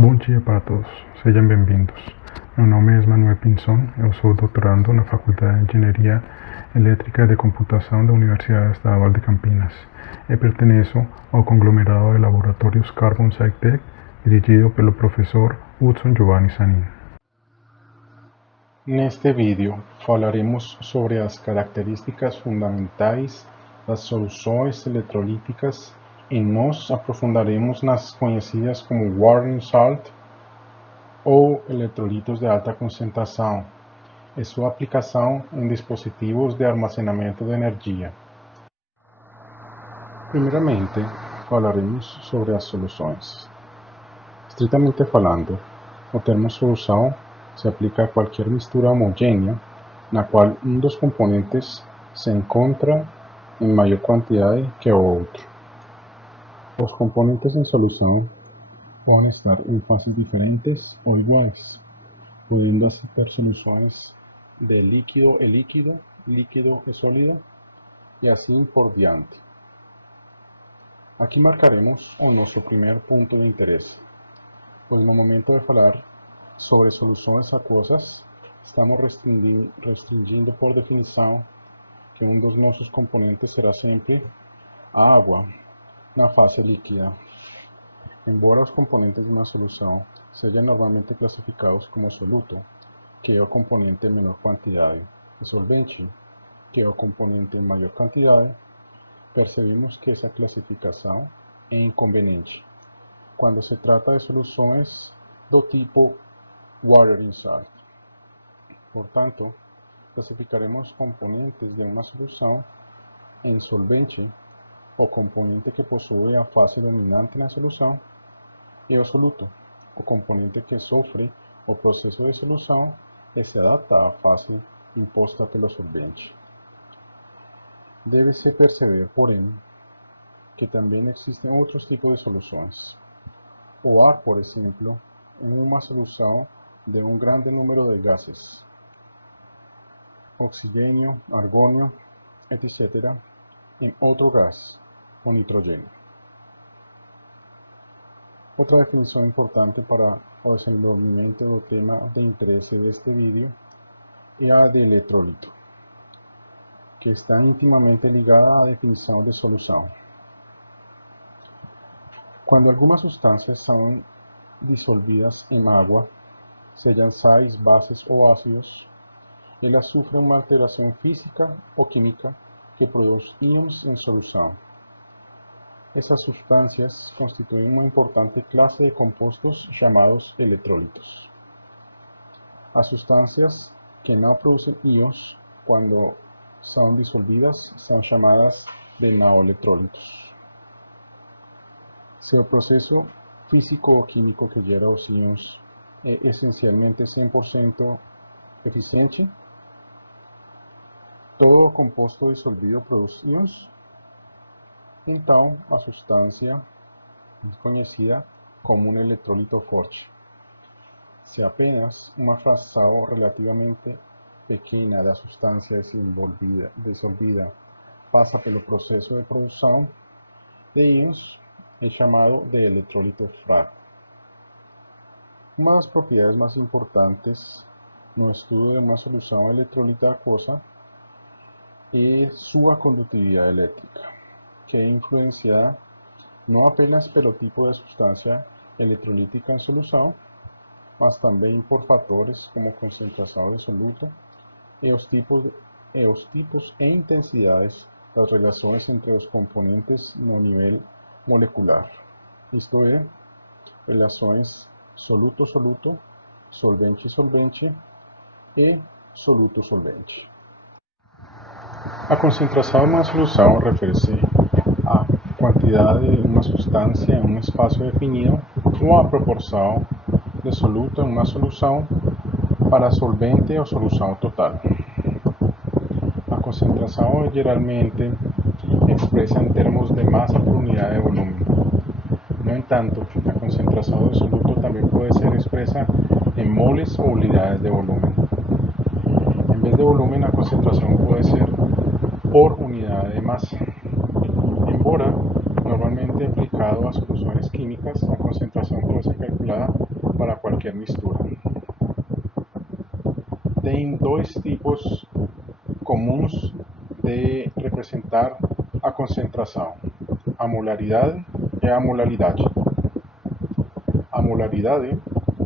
Bom dia para todos, sejam bem-vindos. Meu nome é Manuel Pinzón, eu sou doutorando na Faculdade de Engenharia Elétrica e de Computação da Universidade Estadual de Campinas e pertenço ao conglomerado de laboratórios Carbon SciTech, dirigido pelo professor Hudson Giovanni Sanin. Neste vídeo falaremos sobre as características fundamentais das soluções eletrolíticas e nos aprofundaremos nas conhecidas como Warring Salt ou eletrolitos de alta concentração e sua aplicação em dispositivos de armazenamento de energia. Primeiramente, falaremos sobre as soluções. Estritamente falando, o termo solução se aplica a qualquer mistura homogênea na qual um dos componentes se encontra em maior quantidade que o outro. Os componentes em solução podem estar em fases diferentes ou iguais, podendo assim ter soluções de líquido e líquido, líquido e sólido, e assim por diante. Aqui marcaremos o nosso primeiro ponto de interesse, pois no momento de falar sobre soluções aquosas, estamos restringindo por definição que um dos nossos componentes será sempre a água na fase líquida. Embora os componentes de uma solução sejam normalmente classificados como soluto, que é o componente em menor quantidade, e solvente, que é o componente em maior quantidade, percebemos que essa classificação é inconveniente quando se trata de soluções do tipo Warring Salt. Portanto, classificaremos componentes de uma solução em solvente, o componente que possui a fase dominante na solução, e o soluto, o componente que sofre o processo de solução e se adapta à fase imposta pelo solvente. Deve-se perceber, porém, que também existem outros tipos de soluções. O ar, por exemplo, é uma solução de um grande número de gases, oxigênio, argônio, etc., em outro gás, o nitrogênio. Outra definição importante para o desenvolvimento do tema de interesse deste vídeo é a de eletrólito, que está intimamente ligada à definição de solução. Quando algumas substâncias são dissolvidas em água, sejam sais, bases ou ácidos, elas sofrem uma alteração física ou química que produz íons em solução. Essas substâncias constituem uma importante classe de compostos chamados eletrólitos. As substâncias que não produzem íons quando são dissolvidas são chamadas de não-eletrólitos. Se o processo físico ou químico que gera os íons é essencialmente 100% eficiente, todo composto dissolvido produz íons, então a substância é conhecida como um eletrólito forte. Se apenas uma fração relativamente pequena da substância dissolvida passa pelo processo de produção de íons, é chamado de eletrólito fraco. Uma das propriedades mais importantes no estudo de uma solução eletrolítica aquosa é sua condutividade elétrica, que é influenciada não apenas pelo tipo de substância eletrolítica em solução, mas também por fatores como concentração de soluto e os tipos e intensidades das relações entre os componentes no nível molecular, isto é, relações soluto-soluto, solvente-solvente e soluto-solvente. A concentração de uma solução refere-se à quantidade de uma substância em um espaço definido ou à proporção de soluto em uma solução para solvente ou solução total. A concentração é geralmente expressa em termos de massa por unidade de volume. No entanto, a concentração do soluto também pode ser expressa em moles ou unidades de volume. Em vez de volume, a concentração pode ser por unidade de massa. Embora normalmente aplicado a soluções químicas, a concentração pode ser calculada para cualquier mixtura. Tem dois tipos comuns de representar a concentração: a molaridade e a molaridade. A molaridade,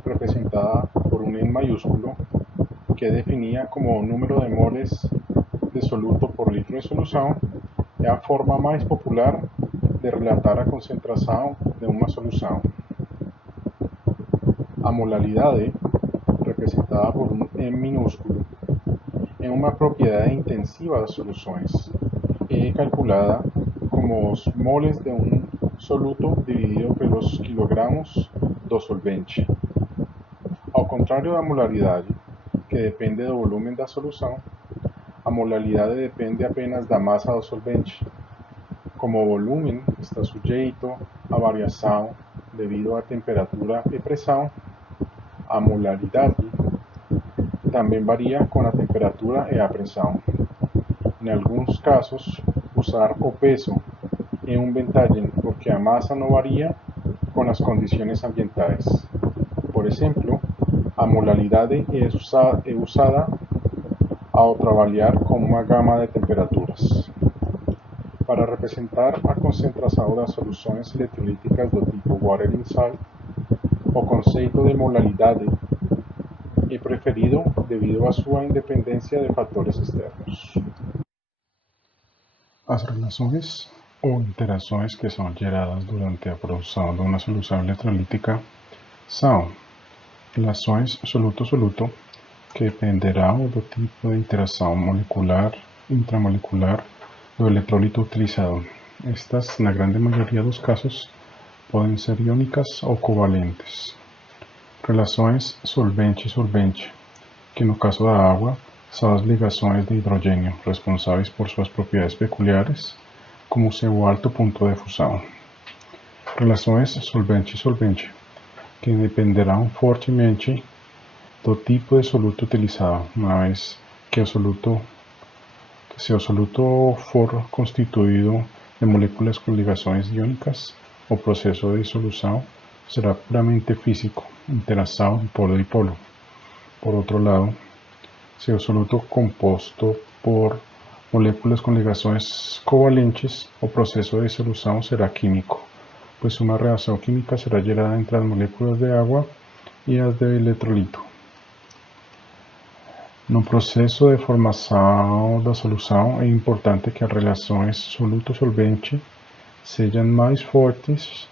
representada por um N maiúsculo, que definia como o número de moles de soluto por litro de solução, é a forma mais popular de relatar a concentração de uma solução. A molaridade, representada por um M minúsculo, é uma propriedade intensiva das soluções e é calculada como os moles de um soluto dividido pelos quilogramos do solvente. Ao contrário da molaridade, que depende do volume da solução, a molaridade depende apenas da massa do solvente. Como o volume está sujeito a variação devido à temperatura e pressão, a molaridade também varia com a temperatura e a pressão. Em alguns casos, usar o peso é vantagem porque a massa não varia com as condições ambientais. Por exemplo, a molaridade é usada ao trabalhar com uma gama de temperaturas. Para representar a concentração das soluções eletrolíticas do tipo Water Inside, o conceito de molaridade é preferido devido à sua independência de fatores externos. As relações ou interações que são geradas durante a produção de uma solução eletrolítica são relações soluto-soluto, que dependerão do tipo de interação molecular intramolecular do eletrólito utilizado. Estas, na grande maioria dos casos, podem ser iônicas ou covalentes. Relações solvente-solvente, que no caso da água são as ligações de hidrogênio responsáveis por suas propriedades peculiares, como seu alto ponto de fusão. Relações solvente-solvente, que dependerão fortemente do tipo de soluto utilizado, uma vez que se o soluto for constituído de moléculas com ligações iônicas, o processo de dissolução será puramente físico, interação dipolo-dipolo. Por outro lado, se o soluto composto por moléculas com ligações covalentes, o processo de dissolução será químico, pois uma reação química será gerada entre as moléculas de água e as de eletrolito. No processo de formação da solução, é importante que as relações soluto-solvente sejam mais fortes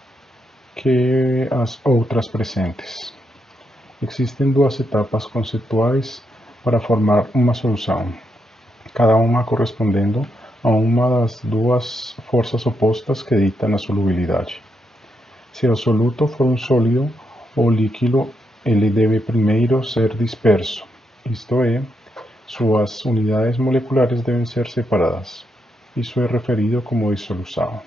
que as outras presentes. Existem duas etapas conceituais para formar uma solução, cada uma correspondendo a uma das duas forças opostas que ditam a solubilidade. Se o soluto for um sólido ou líquido, ele deve primeiro ser disperso, isto é, suas unidades moleculares devem ser separadas. Isso é referido como dissolução.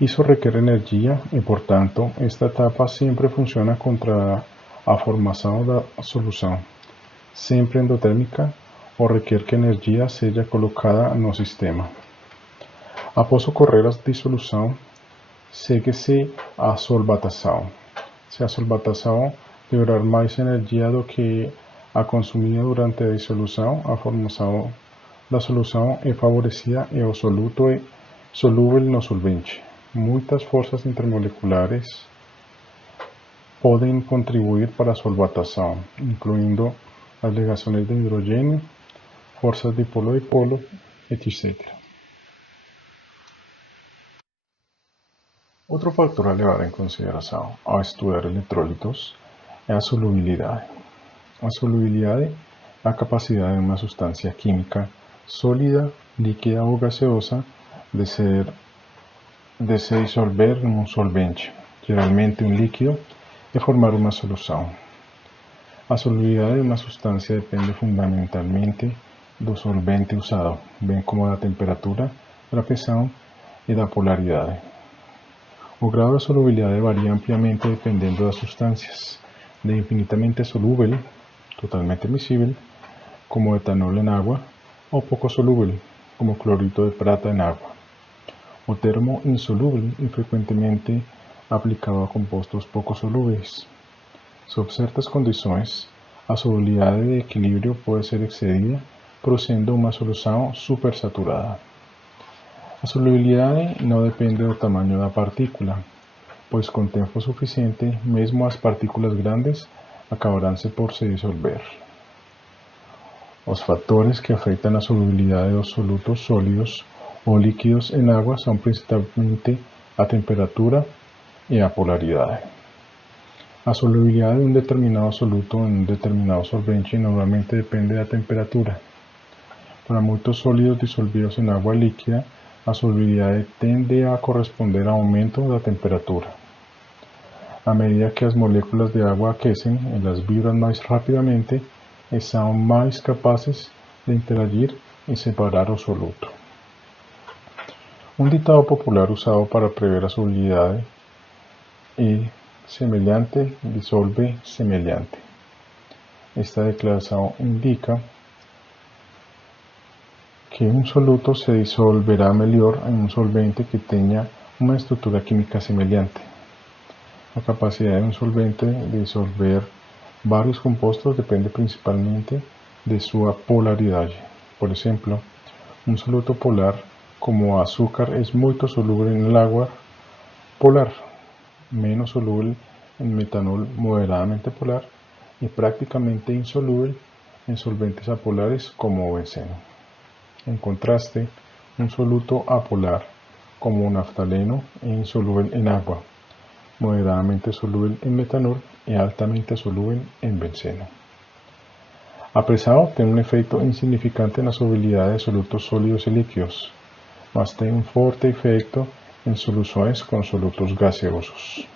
Isso requer energia e, portanto, esta etapa sempre funciona contra a formação da solução, sempre endotérmica, ou requer que a energia seja colocada no sistema. Após ocorrer a dissolução, segue-se a solvatação. Se a solvatação liberar mais energia do que a consumida durante a dissolução, a formação da solução é favorecida e o soluto é solúvel no solvente. Muitas forças intermoleculares podem contribuir para a solvatação, incluindo as ligações de hidrogênio, forças dipolo-dipolo, etc. Outro fator a levar em consideração ao estudar eletrólitos é a solubilidade. A solubilidade é a capacidade de uma substância química sólida, líquida ou gaseosa de se dissolver em um solvente, geralmente um líquido, e formar uma solução. A solubilidade de uma substância depende fundamentalmente do solvente usado, bem como da temperatura, da pressão e da polaridade. O grau de solubilidade varia ampliamente dependendo das substâncias, de infinitamente solúvel, totalmente miscible, como etanol em água, ou pouco solúvel, como clorito de prata em água. O termo insolúvel é frequentemente aplicado a compostos pouco solúveis, Sob certas condições, a solubilidade de equilíbrio pode ser excedida, produzindo uma solução supersaturada. A solubilidade não depende do tamanho da partícula, pois com tempo suficiente, mesmo as partículas grandes acabarão-se por se dissolver. Os fatores que afetam a solubilidade dos solutos sólidos ou líquidos em água são principalmente a temperatura e a polaridade. A solubilidade de um determinado soluto em um determinado solvente normalmente depende da temperatura. Para muitos sólidos dissolvidos em água líquida, a solubilidade tende a corresponder ao aumento da temperatura. A medida que as moléculas de água aquecem, elas vibram mais rapidamente e são mais capazes de interagir e separar o soluto. Um ditado popular usado para prever a solubilidade é semelhante dissolve semelhante. Esta declaração indica que um soluto se dissolverá melhor em um solvente que tenha uma estrutura química semelhante. A capacidade de um solvente de dissolver vários compostos depende principalmente de sua polaridade. Por exemplo, um soluto polar como o açúcar é muito solúvel em água polar, menos solúvel em metanol moderadamente polar e praticamente insolúvel em solventes apolares como o benceno. En contraste, un soluto apolar, como un naftaleno, es insoluble en agua, moderadamente soluble en metanol y altamente soluble en benceno. Apresado tiene un efecto insignificante na solubilidade de solutos sólidos e líquidos, mas tem um forte efeito em soluções com solutos gaseosos.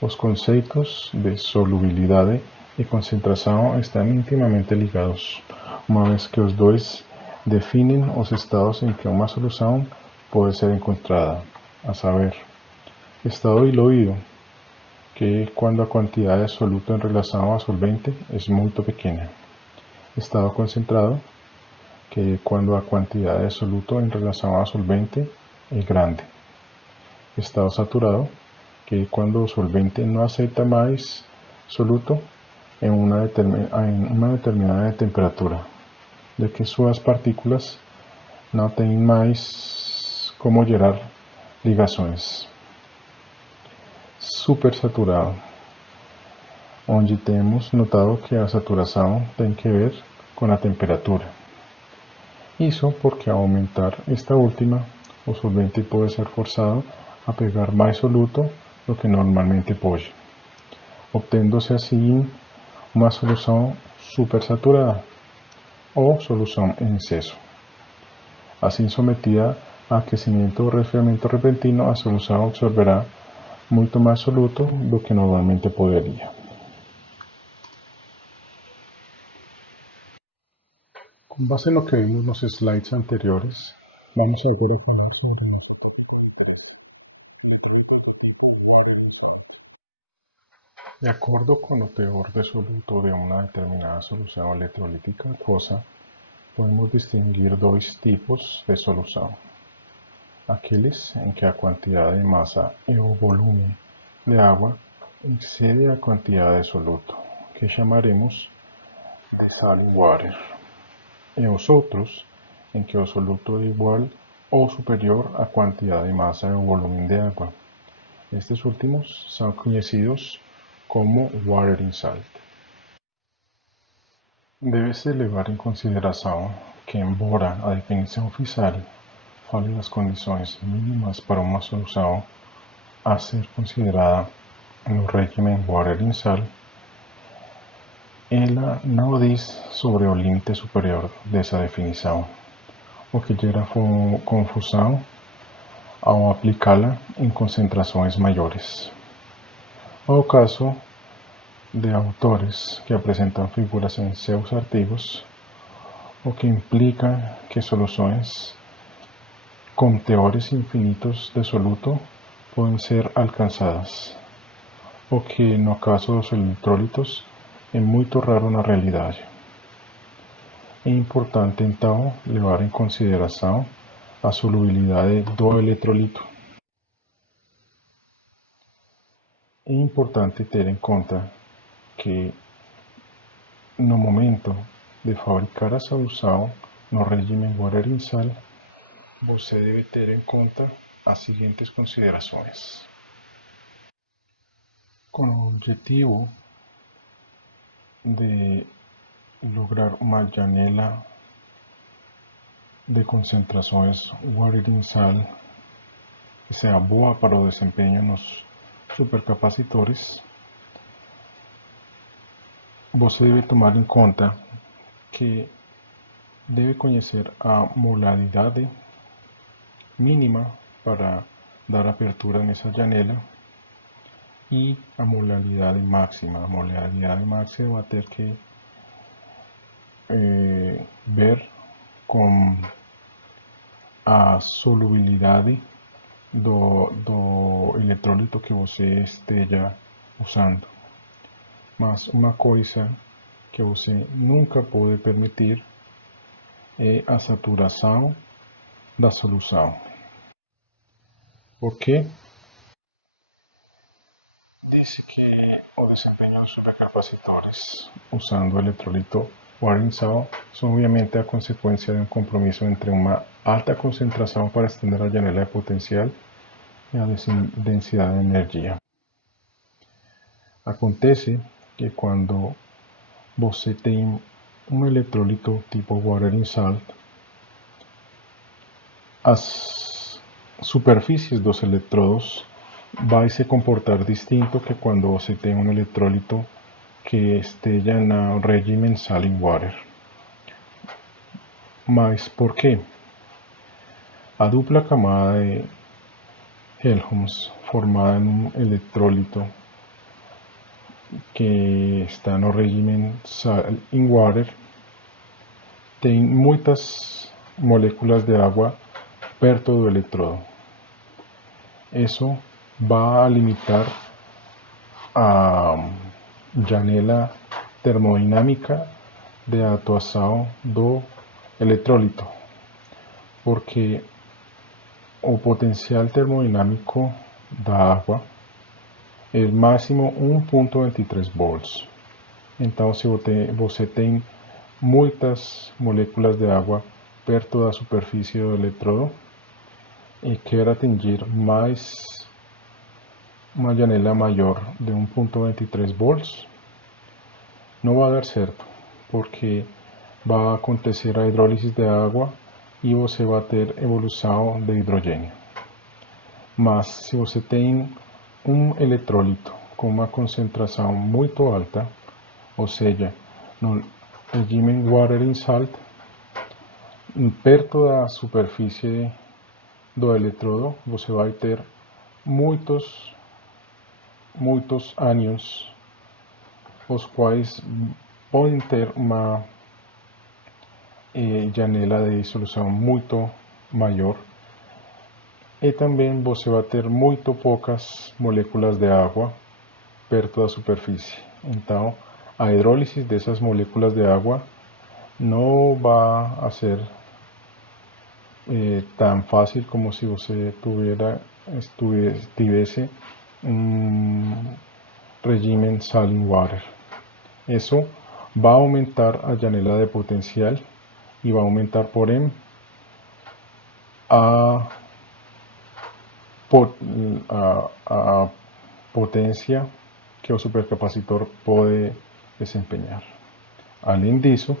Os conceitos de solubilidade e concentração estão intimamente ligados, uma vez que os dois definem os estados em que uma solução pode ser encontrada, a saber, estado diluído, que é quando a quantidade de soluto em relação ao solvente é muito pequena. Estado concentrado, que é quando a quantidade de soluto em relação ao solvente é grande. Estado saturado, que é quando o solvente não aceita mais soluto em uma determinada temperatura, de que suas partículas não têm mais como gerar ligações. Supersaturado, onde temos notado que a saturação tem que ver com a temperatura. Isso porque ao aumentar esta última, o solvente pode ser forçado a pegar mais soluto do que normalmente pode, obtendo-se assim uma solução supersaturada ou solução em excesso. Assim, sometida a aquecimento ou resfriamento repentino, a solução absorverá muito mais soluto do que normalmente poderia. Com base no que vimos nos slides anteriores, vamos agora a falar sobre o nosso tópico de interesse, eletrolitos do tipo water in salt. De acordo com o teor de soluto de uma determinada solução eletrolítica aquosa, podemos distinguir dois tipos de solução. Aqueles em que a quantidade de massa e o volume de água excede a quantidade de soluto, que chamaremos de saline water, e os outros em que o soluto é igual ou superior à quantidade de massa e o volume de água. Estes últimos são conhecidos como water in salt. Deve-se levar em consideração que, embora a definição oficial fale das condições mínimas para uma solução a ser considerada no regime water in salt, ela não diz sobre o limite superior dessa definição, o que gera confusão ao aplicá-la em concentrações maiores. O caso de autores que apresentam figuras em seus artigos, o que implica que soluções com teores infinitos de soluto podem ser alcançadas, o que no caso dos eletrólitos é muito raro na realidade. É importante então levar em consideração a solubilidade do eletrolito. É importante ter em conta que no momento de fabricar a solução no regime water in sal, você deve ter em conta as seguintes considerações. Com o objetivo de lograr uma janela de concentrações water in sal que seja boa para o desempenho nos supercapacitores, você deve tomar em conta que deve conhecer a molaridade mínima para dar apertura nessa janela e a molaridade máxima. A molaridade máxima vai ter que ver com a solubilidade do eletrólito que você esteja usando. Mas uma coisa que você nunca pode permitir é a saturação da solução. Por quê? Diz que o desempenho dos supercapacitores usando o eletrólito water in sal são obviamente a consequência de um compromisso entre uma alta concentração para estender a janela de potencial e a densidade de energia. Acontece que quando você tem um eletrólito tipo water in salt, as superfícies dos eletrodos vai se comportar distinto que quando você tem um eletrólito que esteja no regime salt in water. Mas por quê? A dupla camada de Helmholtz formada em um eletrólito que está no regime salt in water tem muitas moléculas de água perto do eletrodo. Isso vai limitar a janela termodinâmica de atuação do eletrólito, porque o potencial termodinâmico da água é máximo 1.23 volts. Então, se você tem muitas moléculas de água perto da superfície do eletrodo e quer atingir uma janela maior de 1.23 volts, não vai dar certo, porque vai acontecer a hidrólise de água e você vai ter evolução de hidrogênio. Mas se você tem um eletrólito com uma concentração muito alta, ou seja, no regime water in salt, perto da superfície do eletrodo, você vai ter muitos anos, os quais podem ter uma janela de dissolução muito maior, e também você vai ter muito poucas moléculas de água perto da superfície. Então, a hidrólise dessas moléculas de água não vai ser tão fácil como se você tivesse regime salt in water. Isso vai aumentar a janela de potencial e vai aumentar, porém, a potência que o supercapacitor pode desempenhar. Além disso,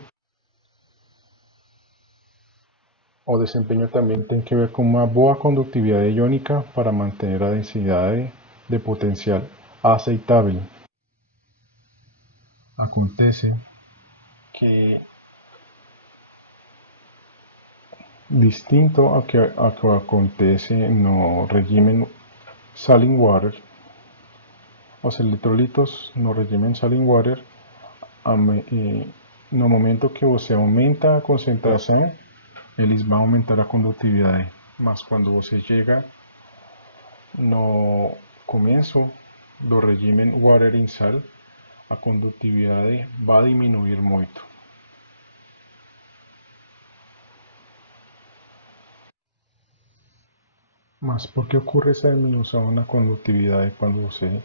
o desempenho também tem que ver com uma boa condutividade iônica para manter a densidade de potencial aceitável. Acontece que, distinto ao que acontece no regime salt in water, os eletrolitos no regime salt in water, no momento que você aumenta a concentração, eles vão aumentar a condutividade, mas quando você chega no começo do regime water in salt, a condutividade vai diminuir muito. Mas por que ocorre essa diminuição na condutividade quando você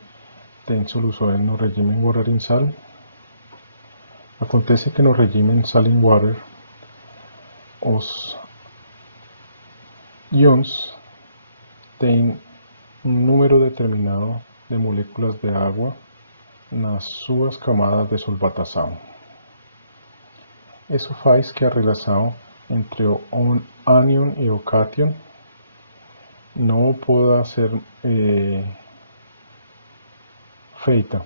tem soluções no regime water in sal. Acontece que no regime sal in water os íons têm número determinado de moléculas de água nas suas camadas de solvatação. Isso faz que a relação entre o ânion e o cátion não possa ser feita.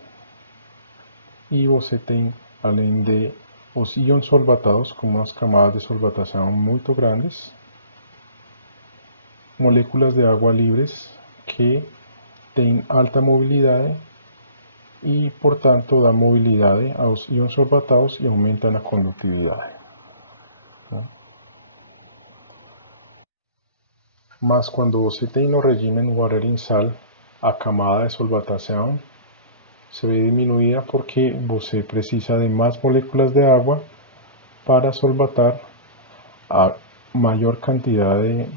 E você tem, além de os íons solvatados com umas camadas de solvatação muito grandes, moléculas de água livres que têm alta mobilidade e, portanto, dão mobilidade aos íons solvatados e aumentam a condutividade. Mas quando você tem no regime water in sal, a camada de solvatação se vê diminuída porque você precisa de mais moléculas de água para solvatar a maior quantidade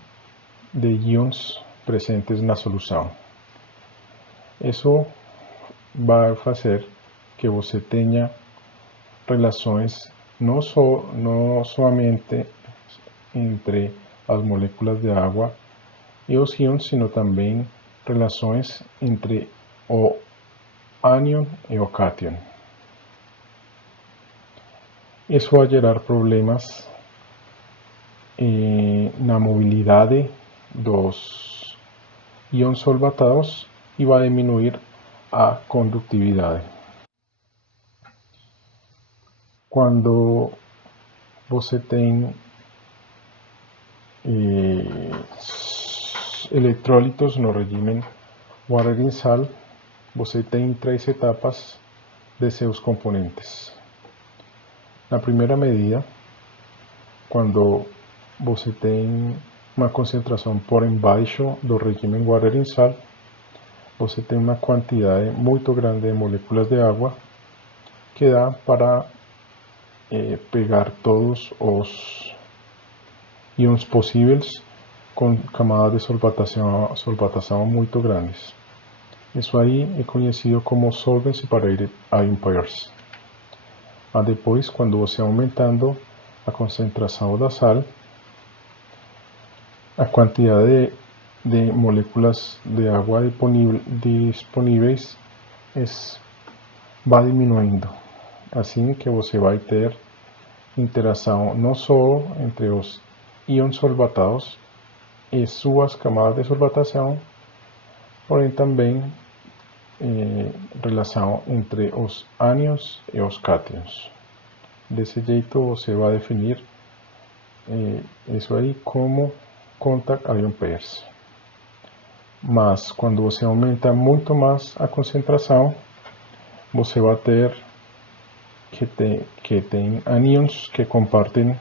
de íons presentes na solução. Isso vai fazer que você tenha relações não somente entre as moléculas de água e os íons, sino também relações entre o ânion e o cátion. Isso vai gerar problemas na mobilidade dos íons solvatados e vai diminuir a condutividade. Quando você tem eletrólitos no regime water in sal, você tem 3 etapas de seus componentes. Na primeira medida, quando você tem uma concentração por embaixo do regime water in sal, você tem uma quantidade muito grande de moléculas de água que dá para pegar todos os íons possíveis com camadas de solvatação muito grandes. Isso aí é conhecido como Solvent Separated Ion Pairs. Mas depois, quando você aumentando a concentração da sal, a quantidade de moléculas de água disponíveis vai diminuindo. Assim que você vai ter interação não só entre os íons solvatados e suas camadas de solvatação, porém também relação entre os ânions e os cátions. Desse jeito você vai definir isso aí como contact ion pairs. Mas quando você aumenta muito mais a concentração, você vai ter que tem ânions que compartem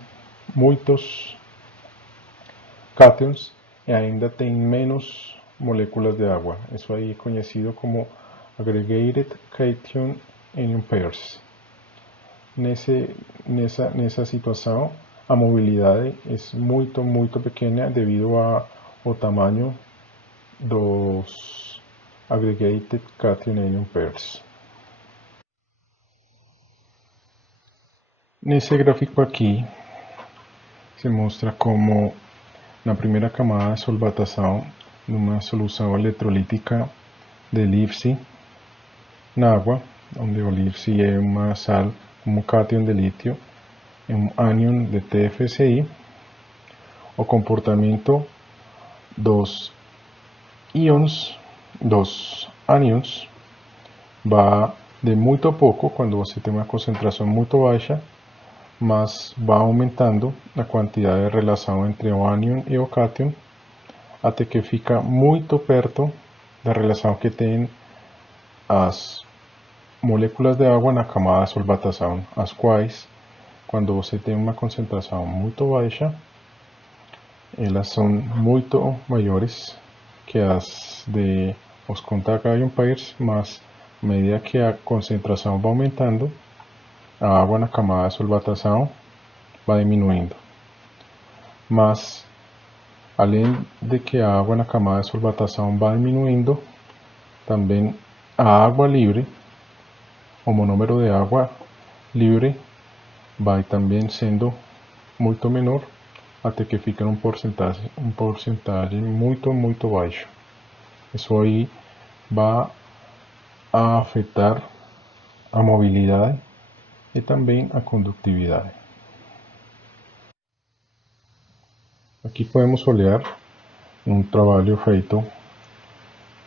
muitos cátions e ainda tem menos moléculas de água. Isso aí é conhecido como Aggregated Cation Anion Pairs. Nessa situação, a mobilidade é muito pequena devido ao tamanho dos Aggregated Cation Anion Pairs. Nesse gráfico aqui, se mostra como na primeira camada de solvatação, numa solução eletrolítica de Livesey na água, onde o Livesey é uma sal, um cátion de lítio, e um ânion de TFSI, o comportamento dos íons, dos ânions, vai de muito a pouco, quando você tem uma concentração muito baixa, mas vai aumentando a quantidade de relação entre o ânion e o cátion, até que fica muito perto da relação que tem as moléculas de água na camada de solvatação, as quais, quando você tem uma concentração muito baixa, elas são muito maiores que as de os contact ion pairs, mas à medida que a concentração vai aumentando, a água na camada de solvatação vai diminuindo. Mas, além de que a água na camada de solvatação vai diminuindo, também a agua libre, o monómero de agua libre, vai também sendo muito menor até que fica um porcentagem muito baixo. Isso aí vai afetar a mobilidade e também a condutividade. Aqui podemos olhar um trabalho feito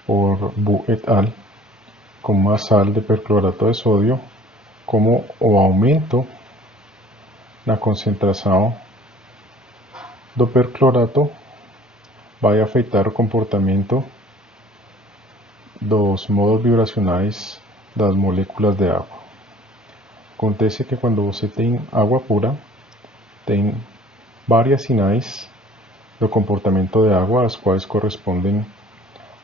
por Bu et al. Com uma sal de perclorato de sódio, como o aumento na concentração do perclorato vai afetar o comportamento dos modos vibracionais das moléculas de água. Acontece que quando você tem água pura, tem vários sinais do comportamento de água, as quais correspondem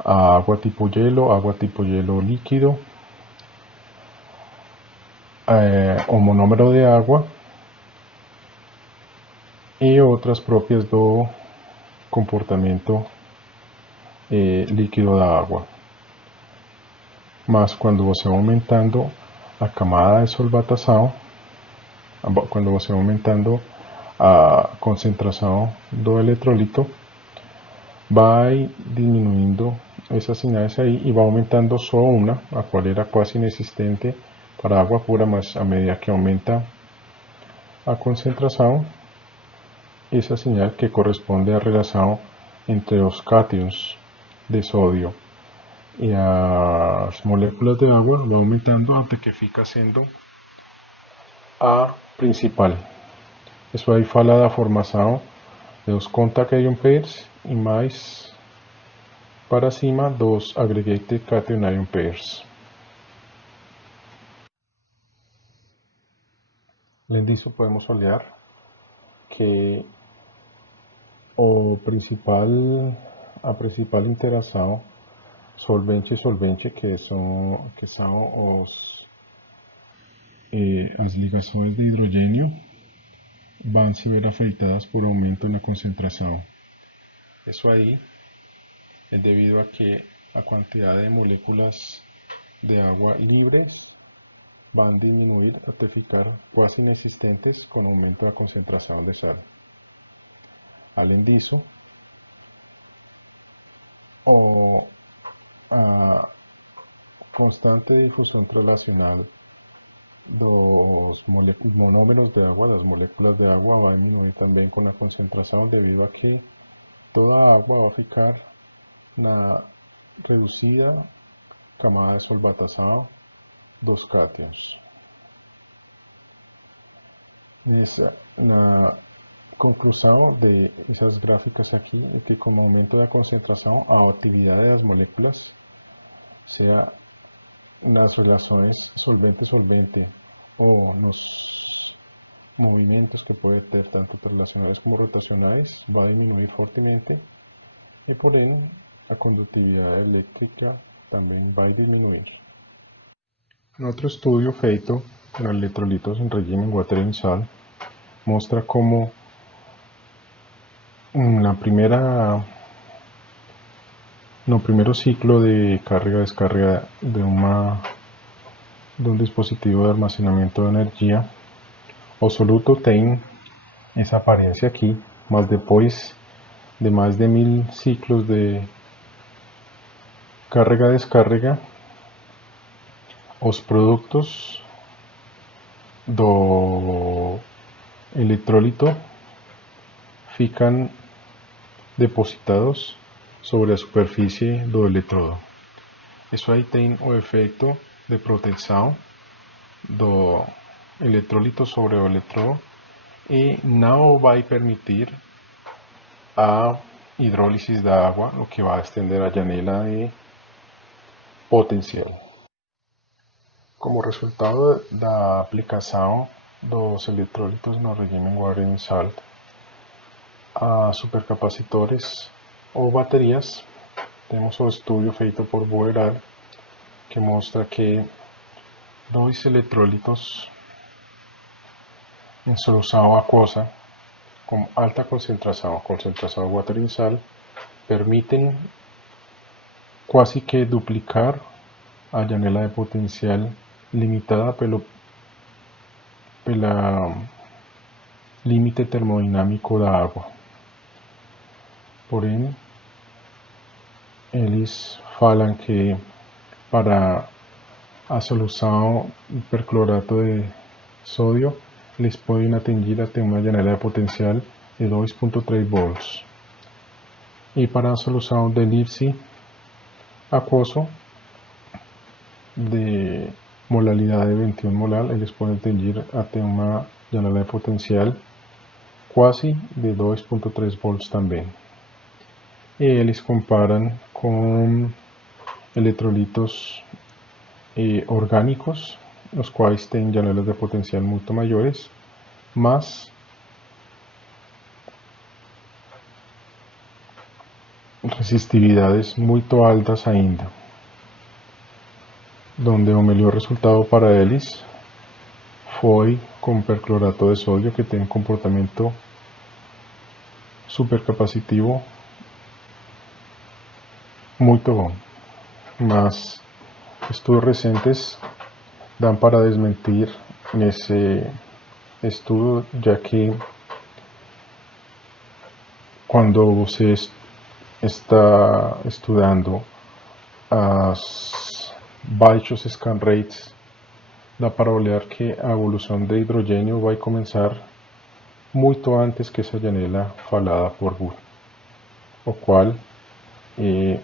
a água tipo gelo líquido, o monómero de água e outras próprias do comportamento líquido da água. Mas quando você vai aumentando a camada de solvatação, quando você vai aumentando a concentração do eletrolito, vai diminuindo essas sinais aí e vai aumentando só uma, a qual era quase inexistente para a água pura, mas a medida que aumenta a concentração, essa sinal que corresponde à relação entre os cátions de sódio e as moléculas de água vai aumentando até que fica sendo a principal. Isso aí fala da formação dos contact ion pairs e mais para cima dos aggregated cation ion pairs. Além disso, podemos olhar que a principal interação solvente-solvente, que são as ligações de hidrogênio, vão se ver afetadas por aumento na concentração. Isso aí é devido a que a quantidade de moléculas de água livres vão diminuir até ficar quase inexistentes com o aumento da concentração de sal. Além disso, a constante difusão translacional dos monómeros de água, das moléculas de água, vai diminuir também com a concentração, devido a que toda a água vai ficar na reduzida camada de solvatação dos cátions. Na conclusão de essas gráficas aqui é que com o aumento da concentração, a atividade das moléculas, seja nas relações solvente-solvente ou nos movimentos que pode ter tanto translacionais como rotacionais, vai diminuir fortemente e, porém, a condutividade elétrica também vai diminuir. Outro estudo feito com eletrolitos em regime water and salt mostra como no primeiro ciclo de carga-descarga de um dispositivo de armazenamento de energia, o soluto tem essa aparência aqui, mas depois de mais de 1000 ciclos de carga-descarga, os produtos do eletrólito ficam depositados sobre a superfície do eletrodo. Isso aí tem o efeito de proteção do eletrólito sobre o eletrodo e não vai permitir a hidrólise da água, o que vai estender a janela de potencial. Como resultado da aplicação dos eletrólitos no regime water and salt a supercapacitores ou baterias, temos um estudo feito por Bu et al. Que mostra que dois eletrólitos em solução aquosa com alta concentração water and salt, permitem quase que duplicar a janela de potencial limitada pelo límite termodinámico da água. Porém, eles falam que para a solução de perclorato de sódio eles podem atingir até uma janela de potencial de 2.3 volts. E para a solução de elipse aquoso de molalidade 21 molar, eles podem atingir até uma janela de potencial quase de 2.3 volts também. E eles comparam com eletrolitos orgânicos, os quais têm janelas de potencial muito maiores, mas resistividades muito altas ainda, donde o melhor resultado para eles foi com perclorato de sódio, que tem comportamento supercapacitivo muito bom. Mas estudos recentes dão para desmentir nesse estudo, já que quando você está estudando as baixos scan rates, dá para olhar que a evolução de hidrogênio vai começar muito antes que essa janela falada por Bull, o qual é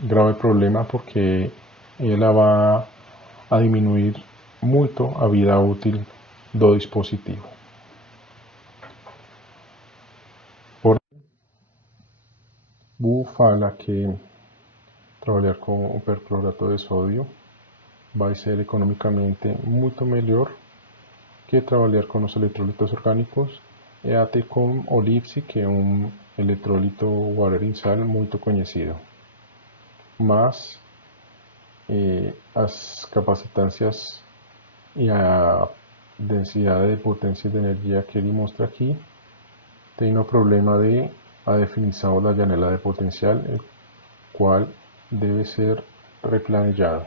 grave problema, porque ela vai a diminuir muito a vida útil do dispositivo. Bull fala que trabalhar com o perclorato de sódio vai ser economicamente muito melhor que trabalhar com os eletrólitos orgânicos e até com o elipse, que é um eletrólito water in sal muito conhecido. Mas as capacitâncias e a densidade de potência de energia que ele mostra aqui tem o problema de a definição da janela de potencial, o qual deve ser replanejado.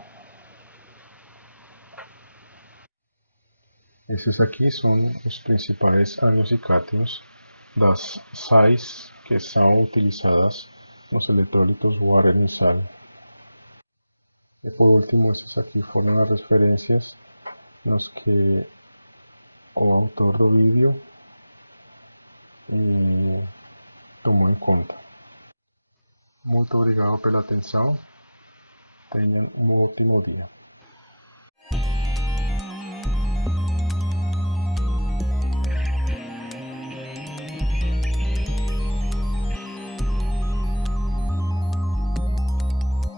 Esses aqui são os principais ânions e cátions das sais que são utilizadas nos eletrólitos water in sal. E por último, essas aqui foram as referências nos que o autor do vídeo tomou em conta. Muito obrigado pela atenção. Tenham um ótimo dia.